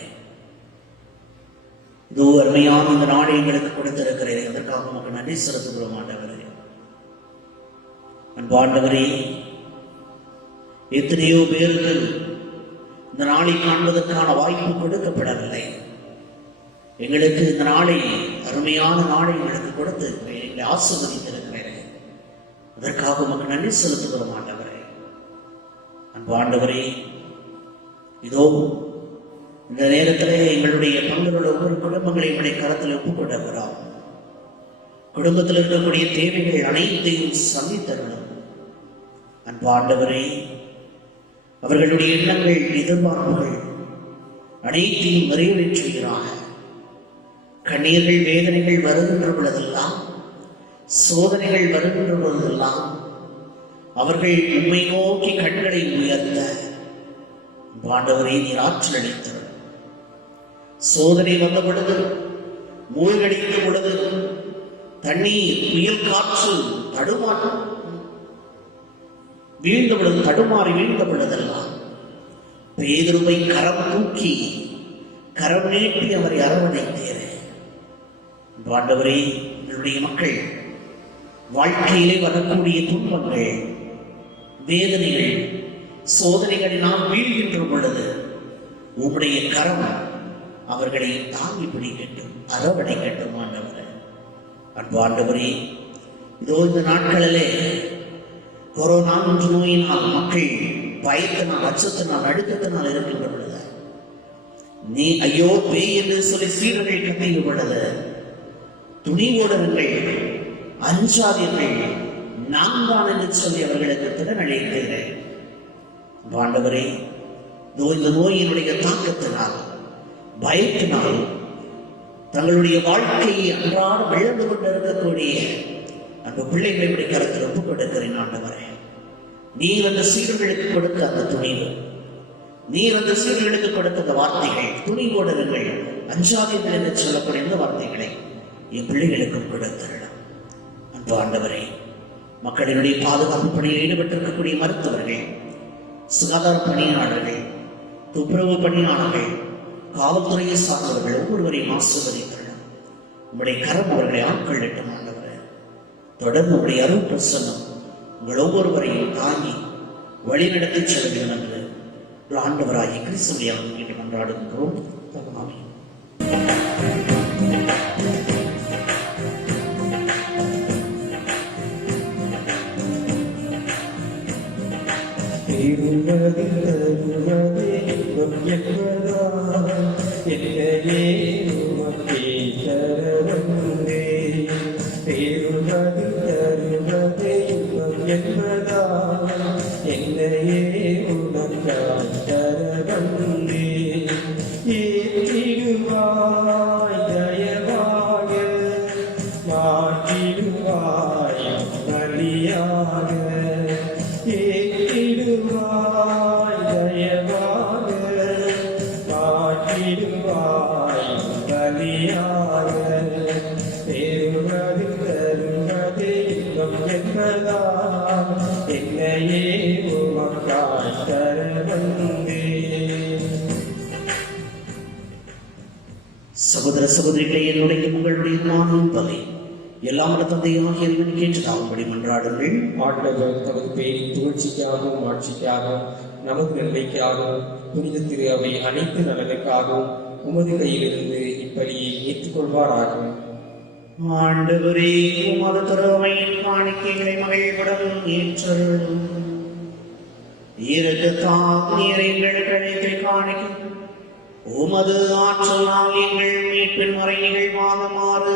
இதோ அருமையான இந்த நாடு எங்களுக்கு கொடுத்திருக்கிறேன், அதற்காக உங்களுக்கு நன்றி செலுத்துகிறோம் ஆண்டவரே. அன்பு ஆண்டவரே, எத்தனையோ பேருக்கு இந்த நாளை காண்பதற்கான வாய்ப்பு கொடுக்கப்படவில்லை. எங்களுக்கு இந்த நாளை, அருமையான நாளை எங்களுக்கு கொடுத்து எங்களை ஆசீர்வதித்திருக்கிறேன், அதற்காக உங்களுக்கு நன்றி செலுத்துகிறோம் ஆண்டவரே. அன்பு ஆண்டவரே, இதோ இந்த நேரத்திலே எங்களுடைய பங்குள்ள ஒவ்வொரு குடும்பங்களை எங்களுடைய கரத்தில் ஒப்புக்கொண்டிருக்கிறோம். குடும்பத்தில் இருக்கக்கூடிய தேவைகள் அனைத்தையும் சந்தித்தருளும். அன்பு ஆண்டவரே, அவர்களுடைய எண்ணங்கள், எதிர்பார்ப்புகள் அனைத்தையும் நிறைவேற்றுகிறார். கண்ணீர்கள், வேதனைகள் வருகின்ற பொழுதெல்லாம், சோதனைகள் வருகின்ற பொழுதெல்லாம் அவர்கள் உம்மை நோக்கி கண்களை உயர்த்த ஆண்டவரே நீர் ஆற்றல் அளித்தவர். சோதனை வந்த பொழுது, மூழ்கடித்த பொழுது, தண்ணீர், புயல் காற்று வீழ்ந்த பொழுது, தடுமாறி வீழ்ந்த பொழுதெல்லாம் பேதுருவை கரம் தூக்கி கரம் நீட்டி அவரை அரவணைத்தேன். ஆண்டவரே, என்னுடைய மக்கள் வாழ்க்கையிலே வரக்கூடிய துன்பங்கள், வேதனைகள், சோதனைகளை நாம் வீழ்கின்ற பொழுது உம்முடைய கரம் அவர்களை தாங்கி பிடிக்கட்டும், அரவணைக்கட்டும் ஆண்டவரே. அன்பு ஆண்டவரே, இதோ இந்த நாட்களிலே கொரோனா என்ற நோயினால் மக்கள் பயத்தினால், அச்சத்தினால், அழுத்தத்தினால் இருக்கின்ற பொழுது நீ ஐயோ பேய் என்று சொல்லி சீடர்கள் கத்திய பொழுது துணிவோடவர்கள், அஞ்சாதீர்கள், நான் தான் என்று சொல்லி அவர்களுக்கு திறனளிக்கிறேன். ஆண்டவரே, இந்த நோயினுடைய தாக்கத்தினால், பயத்தினால் தங்களுடைய வாழ்க்கையை அன்றாடம் இழந்து கொண்டிருக்கக்கூடிய அந்த பிள்ளைகளுடைய கருத்தில் ஒப்புக் கொடுக்கிறேன் ஆண்டவரே. நீர் அந்த சீடர்களுக்கு கொடுத்த அந்த துணிவு, நீர் அந்த சீடர்களுக்கு கொடுத்த அந்த வார்த்தைகள், துணிவோடவர்கள், அஞ்சாதீர்கள் என்று சொல்லக்கூடிய இந்த வார்த்தைகளை என் பிள்ளைகளுக்கும் கொடுத்திடலாம். அன்பு ஆண்டவரே, மக்களினுடைய பாதுகாப்பு பணியில் ஈடுபட்டிருக்கக்கூடிய மருத்துவர்கள், சுகாதார பணியாளர்கள், துப்புரவு பணியாளர்கள், காவல்துறையை சார்ந்தவர்கள் ஒவ்வொருவரையும் ஆசீர்வதிக்கலாம். உங்களுடைய கரம் அவர்களை ஆட்கொள்ளட்டும் ஆண்டவரே. தொடர்ந்து உங்களுடைய அருள் பிரசன்னம் உங்கள் ஒவ்வொருவரையும் தாங்கி வழிநடத்தி செல்கிறோம் என்று ஆண்டவராகிய கிறிஸ்துவை கேட்டு கொண்டாடுகிறோம். ஆமென். பலியாக என்னையே உமக்காய் தர வந்தேன். சகோதர சகோதரிகளே, என்னுடைய உங்களுடைய நானும் பலி எல்லாம் தந்தையாக இறைவன் கேட்டதாகும்படி மன்றாடுங்கள். ஆண்டவர் தமது பேரின் புகழ்ச்சிக்காகவும் ஆட்சிக்காகவும் நமது நன்மைக்காகவும் புனித திரு அவை அனைத்து நலனுக்காகவும் உமது கையிலிருந்து இப்பலியை ஏற்றுக்கொள்வாராகும். ஆண்டவரே, உமது திருவையின் காணிக்கைகளை மகிழ்வுடன் ஏற்றருளும். இரக்கத்தால் நீர் எங்களுக்கு அழைத்து காணிக்க உமது ஆற்றலால் எங்கள் மீட்பின் முறை நிகழ்வாகுமாறு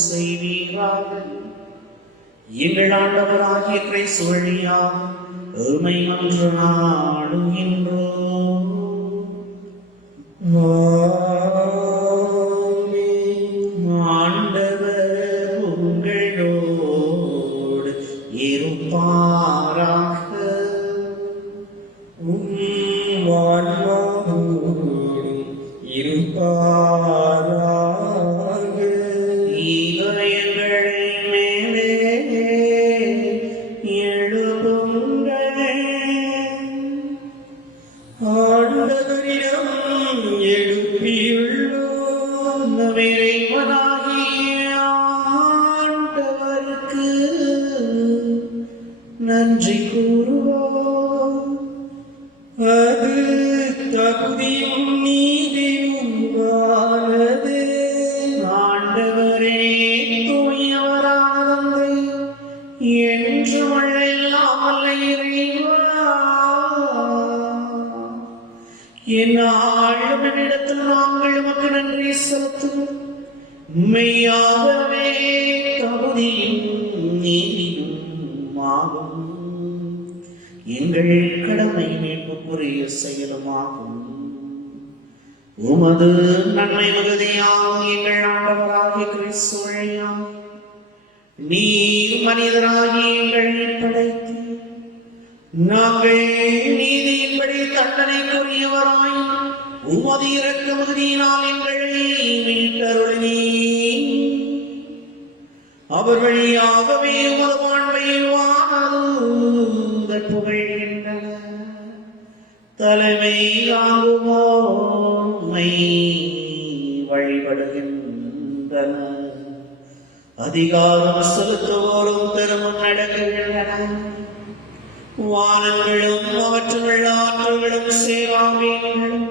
செய்வீராக. எங்கள் ஆண்டவராகிய கிறிஸ்து வழியாக உம்மை மன்றாடுகின்றோம். ஆண்டவர் உங்களோடு இருப்பாராக. இருப்பாராக. இதயங்களை மேலே எழுப்புங்கள். ஆண்டவரிடம் எழுப்பியுள்ளோம். இறைவனாகிய ஆண்டவருக்கு நன்றி கூறுவோம். அது தகுதியும் நீதியுமானது. ஆண்டவரே, தூயவரான தந்தை, என்றும் எல்லாம் வல்ல இறைவா, என்னாலும் என்னிடத்தில் நாங்கள் உமக்கு நன்றி செலுத்துவோம். மெய்யாகவே தகுதியும் நீதியும் ஆகும். எங்கள் கடமை மீட்புக்குரிய செயலுமாகும். உமது நன்மை மிகுதியாக எங்கள் ஆண்டவராகிய கிறிஸ்து வழியாக நீர் மனிதராகி எங்களை படைத்து நாங்கள் நீதியின்படி தண்டனைக்குரியவராய் உமது இரக்க மிகுதியினால் எங்களை மீட்டருளினீ. அவர் வழியாகவே உமது வாழ்வையில் வானதூதர் புகழ்கின்றன. தலைமை தாங்குவோமை வழிபடுகின்றன. அதிகாரம் செலுத்துவோரும் திரும்பும் நடக்கின்றன. வானங்களும் அவற்றுள்ள ஆற்றல்களும் சேவாமிகளும்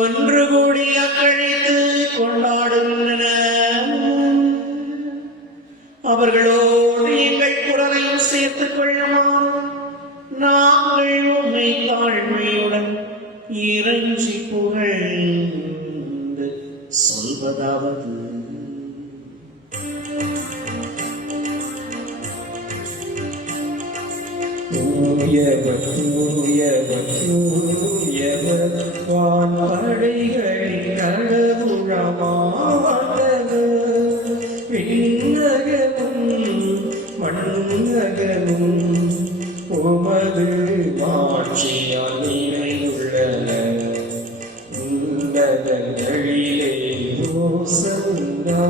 ஒன்று கூடி அக்கழித்து கொண்டாடுகின்றன. அவர்களோடு எங்கள் குரலையும் சேர்த்துக் கொள்ளுமாறு நாங்கள் உம்மை தாழ்மையுடன் இறைஞ்சி புகழ்ந்து சொல்வதாவது: தூயவர் தூயவர் தூயவர் வான்படைகளின் கடவுளமானவர். விண்ணகமும் மண்ணகமும் உமது மாட்சியால் நிறைந்துள்ளன. உன்னதங்களிலே ஓசன்னா,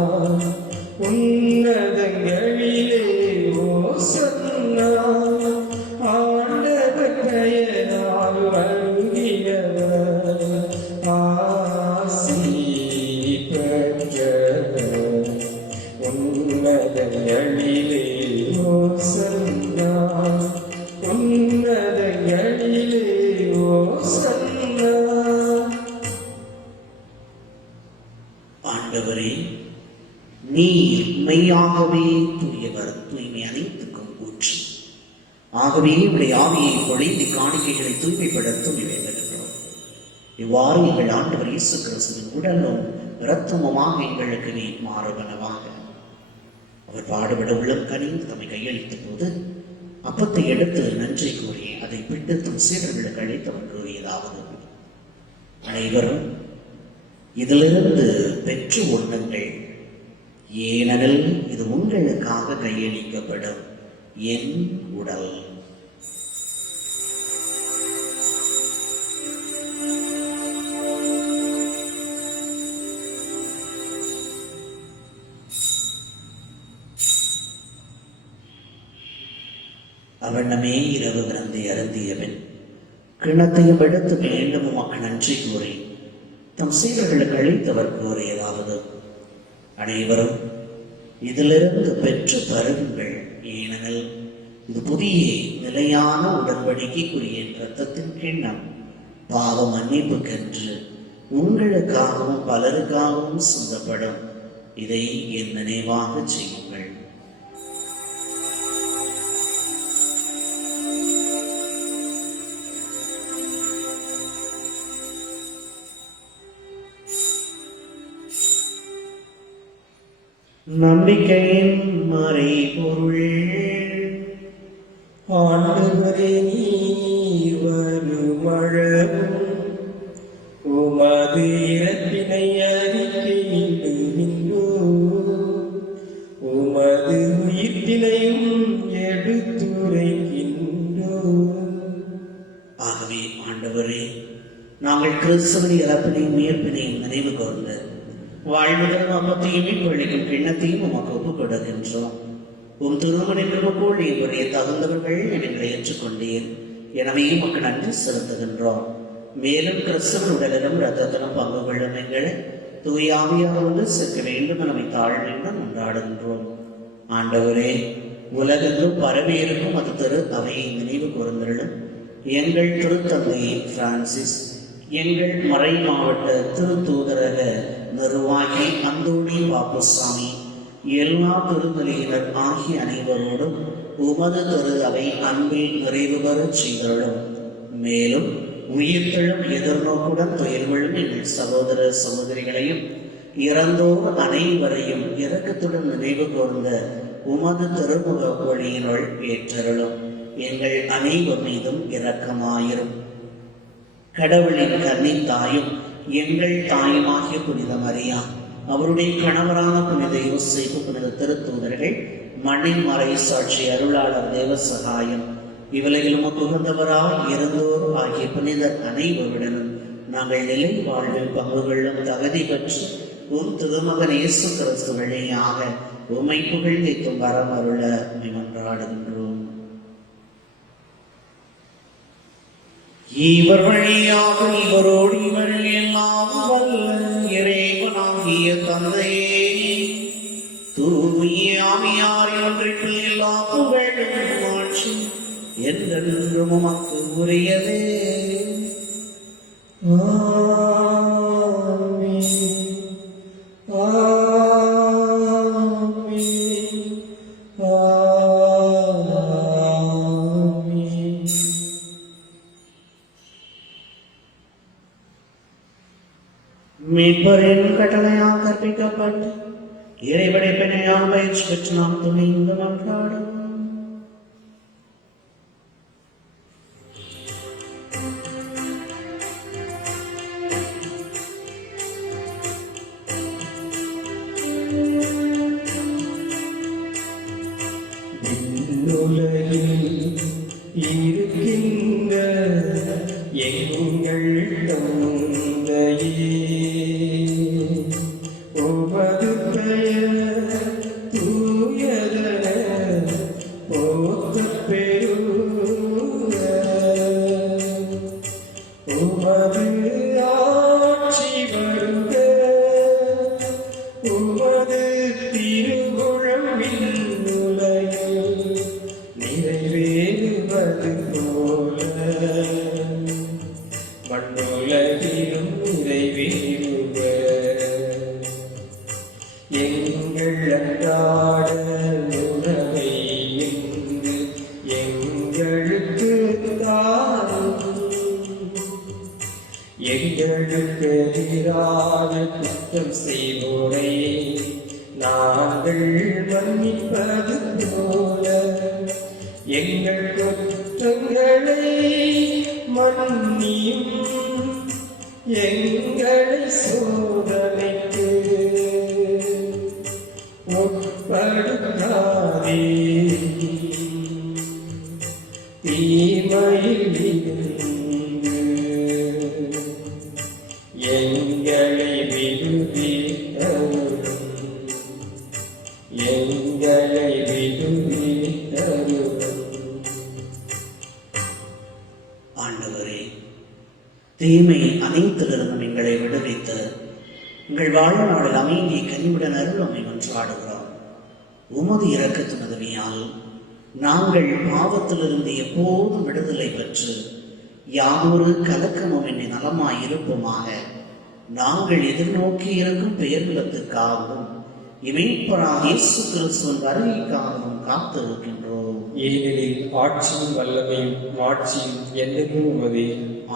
உன்னதங்களிலே ஓசன்னா. ஆண்டவர் பெயரால் வருகிறவர் ஆசி பெற்றவர். உன்னதங்களிலே ஓசன்னா, உன்னதங்களிலே ஓசன்னா. ஆண்டவரே, நீர் மெய்யாகவே தூயவர், தூய்மை அனைத்துக்கும் ஊற்றி. ஆகவே உடைய ஆவியை பொழிந்து காணிக்கைகளை தூய்மைப்படுத்தும் வேண்டுகின்றோம். இவ்வாறு எங்கள் ஆண்டவர் இயேசு கிறிஸ்துவின் உடலும் இரத்தமுமாக எங்களுக்கு நீ மாறுவனவாக. அவர் பாடுபட உள்ளம் கனிந்து தம்மை கையளித்த போது அப்பத்தை எடுத்து நன்றி கூறி அதை பிட்டு தம் சீடர்களுக்கு அழைத்தவர் கூறியதாவது: அனைவரும் இதிலிருந்து பெற்று உண்ணுங்கள், ஏனெனில் இது உங்களுக்காக கையளிக்கப்படும் என் உடல். அவண்ணமே இரவு விருந்தை அருந்தியவன் கிண்ணத்தையும் எடுத்து மீண்டும் உமக்கு நன்றி கூறி தம் சீடர்களுக்கு அளித்தவர் கூறியதாவது, அனைவரும் இதிலிருந்து பெற்று பருகுங்கள், ஏனெனில் இது புதிய நிலையான உடன்படிக்கைக்குரிய இரத்தத்தின் கிண்ணம், பாவ மன்னிப்புக்கென்று உங்களுக்காகவும் பலருக்காகவும் சிந்தப்படும். இதை என் நினைவாக செய்யுங்கள். நம்பிக்கையின் மறைபொருள். ஆண்டவரே, நீர் வருமளவும் உமது இறப்பினை அறிக்கையிடுகின்றோம், உமது உயிர்ப்பினையும் எடுத்துரைக்கின்றோம். ஆகவே ஆண்டவரே, நாங்கள் கிறிஸ்துவின் இறப்பினையும் உயிர்ப்பினையும் நினைவு கூர்ந்து வாழ்வுடன் அப்பத்தையும் மீட்பளிக்கும் கிண்ணத்தையும் உமக்கு ஒப்புக் கொடுக்கின்றோம். உம் திருமணின் போல் இவருடைய தகுந்தவர்கள் எங்களை ஏற்றுக்கொண்டீர், எனவே உமக்கு நன்றி செலுத்துகின்றோம். மேலும் கிறிஸ்துவின் உடலிலும் இரத்தத்திலும் பங்கு கொள்ளும் எங்களை தூயாவியாரோடு சேர்க்க வேண்டும் என தாழ்மையுடன் கொண்டாடுகின்றோம். ஆண்டவரே, உலகெங்கும் பரவியிருக்கும் அது திரு அவையை நினைவு கூர்ந்தருளும். எங்கள் திருத்தந்தை பிரான்சிஸ், எங்கள் மறை மாவட்ட திருத்தூதரக நிர்வாகி அந்தோணி பாப்புசாமி, எல்லா திருநிலையினர் ஆகிய அனைவரோடும் உமது திரு அவை அன்பில் நிறைவு பெறச் செய்தருளும். மேலும் உயிர்த்தெழும் எதிர்நோக்குடன் துயர்வெழும் எங்கள் சகோதர சகோதரிகளையும் இறந்தோர் அனைவரையும் இரக்கத்துடன் நினைவு கூர்ந்த உமது திருமுக ஒளியினுள் ஏற்றருளும். எங்கள் அனைவர் மீதும் இரக்கமாயிரும். கடவுளின் கன்னி தாயும் எங்கள் தாயுமாகிய புனித மரியா, அவருடைய கணவரான புனித யோசேப்பு, புனித திருத்தூதர்கள், மண்ணின் மறை சாட்சி அருளாளர் தேவ சகாயம், இவ்வுலகில் உமக்கு உகந்தவராய் இருந்தோர் ஆகிய புனிதர் அனைவருடனும் நாங்கள் நிலை வாழ்வில் பங்கு கொள்ளும் தகுதி பெற்று உம் திருமகன் இயேசு கிறிஸ்து வழியாக உம்மை புகழ்ந்தேத்தும் வரம் அருள மன்றாடுகின்றோம். இவர் வழியாக இவரோடு இவர்கள் எல்லாம் வல்ல இறைவனாகிய தந்தையே, தூய ஆவியாரின் ஒன்றிற்கு எல்லா புகழும் ஆட்சி என்றென்றும் உமக்கு உரியதே. ஆமென். ஆமென். ஆமென். மீட்பரின் கட்டளையால் கற்பிக்கப்பட்டு இறைவடைப்பினையால் பயிற்சி பெற்று நாம் துணிந்து மன்றாடும். உலகில் இருக்கின்ற எங்கள் தந்தையே, உமது பெயர் தூயதென போற்றப் பெறுக. உமது ஆட்சி வருக. உமது திருவுளம் விண்ணுலகில் நிறைவேறுவது போல மண்ணுலகிலும் நிறைவேறுக. எங்கள் அன்றாட உணவை இன்று எங்களுக்கு தாரும். எங்களுக்கு எதிராக குற்றம் செய்வோரை நாங்கள் மன்னிப்பது போல எங்கள் குற்றங்களை மன்னியும். எங்களை சோதனைக்கு உட்படுத்தாதே, தீமையில் இருந்து எங்களை விடுவித்தருளும். எங்களை விடுவித்தருளும். தீமை அனைத்திலிருந்தும் எங்களை விடுவித்து எங்கள் வாழ்நாளில் அமைதியை கனிவுடன் அருளமை மன்றாடுகிறோம். உமது இரக்கத்தின் உதவியால் நாங்கள் பாவத்திலிருந்து எப்போதும் விடுதலை பெற்று யாதொரு கலக்கமும் என்னை நலமாய் இருப்போமாக. நாங்கள் எதிர்நோக்கி இருக்கும் பெயர்நிலத்துக்காகவும் இமைப்பராக இயேசு கிறிஸ்துவின் வருகைக்காகவும் காத்திருக்கின்றோம். ஏனெனில் ஆட்சியும் வல்லமையும் மாட்சியும் என்றென்றும் உமதே.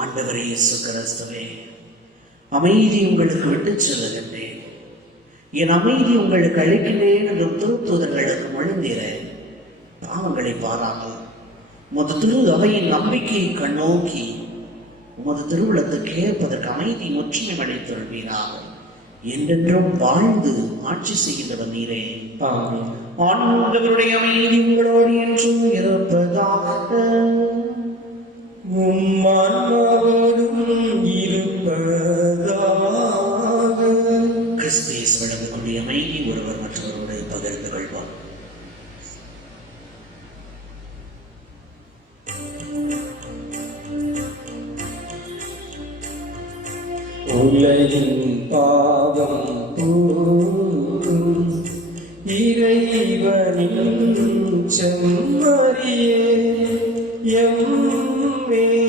ஆண்டவரே இயேசு கிறிஸ்துவே, அமைதி உங்களுக்கு விட்டுச் செல்லுகின்றேன், என் அமைதி உங்களுக்கு அளிக்கின்றேன் என்று திருத்தூதர்களுக்கு மொழிந்தீர. பாவங்களை பாராமல் உமது திரு அவையின் நம்பிக்கையை கண்ணோக்கி உமது திருவிழத்துக்கு ஏற்பதற்கு அமைதி முற்றுமை அளித்தருள்வீராக. என்றென்றும் வாழ்ந்து ஆட்சி செய்கின்றவர் நீரே. ஆமென். ஆண்டவருடைய அமைதி உங்களோடு என்றும் இருப்பதாக. உம்மான்மாவோடும் இருப்பதாக. கிறிஸ்து இயேசு வழங்கக்கூடிய அமைதி ஒருவர் மற்றவரோடு பகிர்ந்து கொள்வார். உலகின் பாவம் போக்கும் இறைவனின் செம்மறியே, எம்மேல்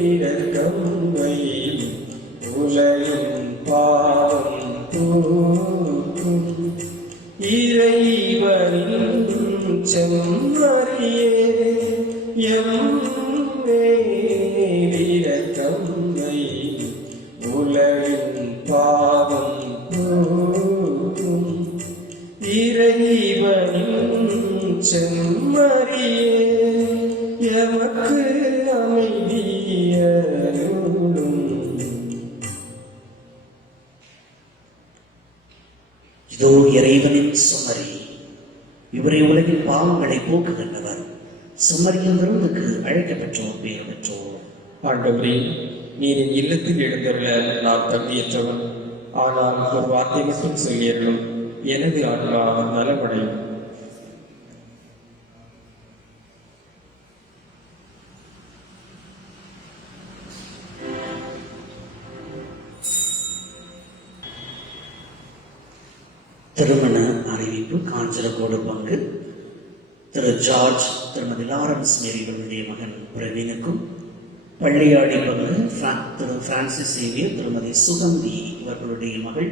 இரக்கம் வையும். உலகின் பாவம் போக்கும் இறைவனின் செம்மறியே, எம்மேல் இரக்கம் வையும். உலகின் பாவம் போக்கும் இறைவனின் செம்மறியே, எமக்கு அமைதியருளும். இதோ இறைவனின் சுமரி, இவரை உலகின் பாவங்களை போக்குகின்றவர். சுமரியின் விருந்துக்கு அழைக்கப்பெற்றோர், பேர் பெற்றோர். ஆண்டவரே, நீர் என் இல்லத்தில் எழுந்துள்ள நான் தகுதியற்றவன். ஆனால் ஒரு வார்த்தை மட்டும் சொல்லியர்களும் எனது ஆன்மா நலமடையும். திருமண அறிவிப்பு. காஞ்சரகோடு பங்கு திரு ஜார்ஜ், திருமதி லாரன்ஸ் மேரிகளுடைய மகன் பிரவீனுக்கும், பள்ளியாடி பங்கு திரு பிரான்சிஸ் சேவியர், திருமதி சுகந்தி இவர்களுடைய மகள்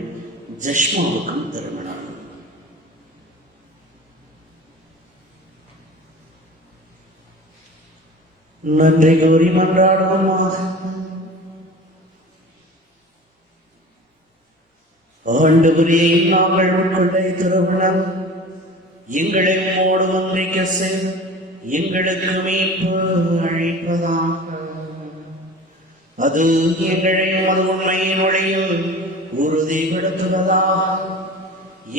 ஜஷ்மாவுக்கும் திருமணம். நன்றி கூறி மன்றாடுவோமாக. ஆண்டவரே, நாங்கள் உட்கொண்ட திருமணம் எங்களை உம்மோடு ஒன்றிக்க செய், எங்களுக்கு மீட்பு அளிப்பதாக. அது எங்களை உமது உண்மையின் ஒளியில் உறுதிப்படுத்துவதாக.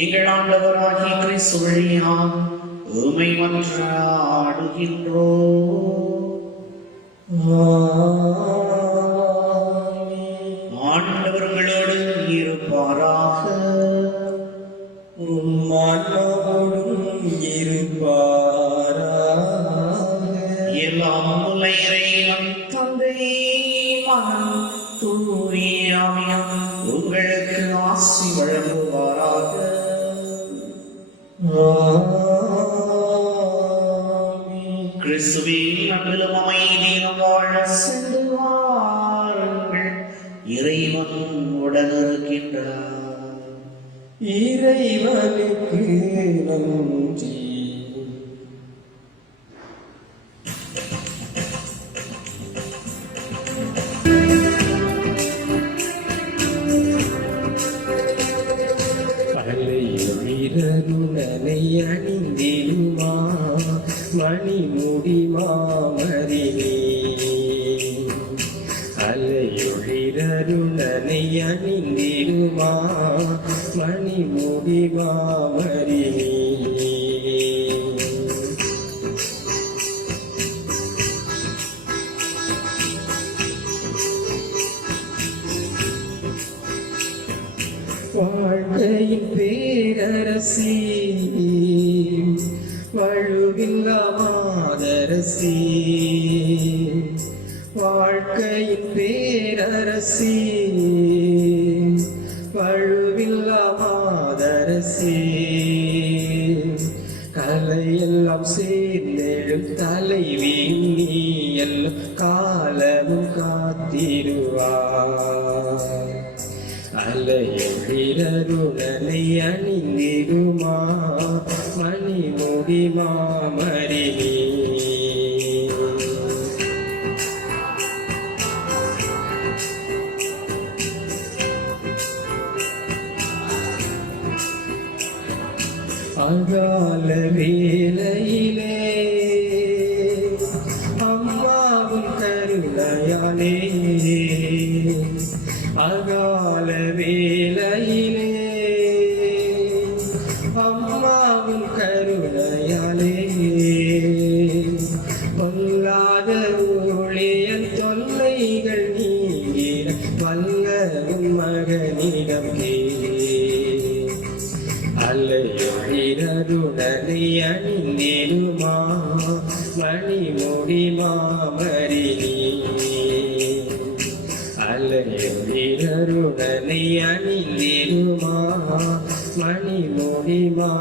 எங்கள் ஆண்டவராகிய கிறிஸ்து வழியாக உம்மை மன்றாடுகின்றோம். ஆண்டவர் உங்களோடு இருப்பாராக. உம்மான்மாவோடும் இருப்பாராக. எல்லாம் உள்ள இறைவன் தந்தை, மகன், தூய ஆவியார் உங்களுக்கு ஆசி வழங்குவாராக. கிறிஸ்துவின் அன்பிலும் அமைதியிலும் வாழ சென்று வாருங்கள். இறைவன் உடனிருக்கின்றார். இறைவனுக்கு நன்றி. அலையுயிரருணனை அணிந்திடுமா மணிமுடி மாமரினே. அலையுயிரருணனை அணிந்திடுமா மணிமுடி மாமரினே. வாழ்க்கையின் பேரரசி, வழுவில்லா மாதரசி. வாழ்க்கையின் மாதரசி வழுவில்லா மாதரசி கலையெல்லாம் சேர்ந்தெழும் தலைவி நீ எல்லாம் காலமும் காத்திடுவார் அலையொழிரருணனை அணிந்திடுமா மணிமுடி மாமரினி அகால வேளையிலே அம்மாவும் கருணையாலே அகால வேளையிலே அம்மாவும் கருணையாலே பொல்லாத ஊழியன் தொல்லைகள் நீங்கிட வல்லவும் மகனிடம் அலையொழிரருணனை அணிந்திடுமா மணிமுடி மாமரினி அலையொழிரருணனை அணிந்திடுமா மணிமுடி மா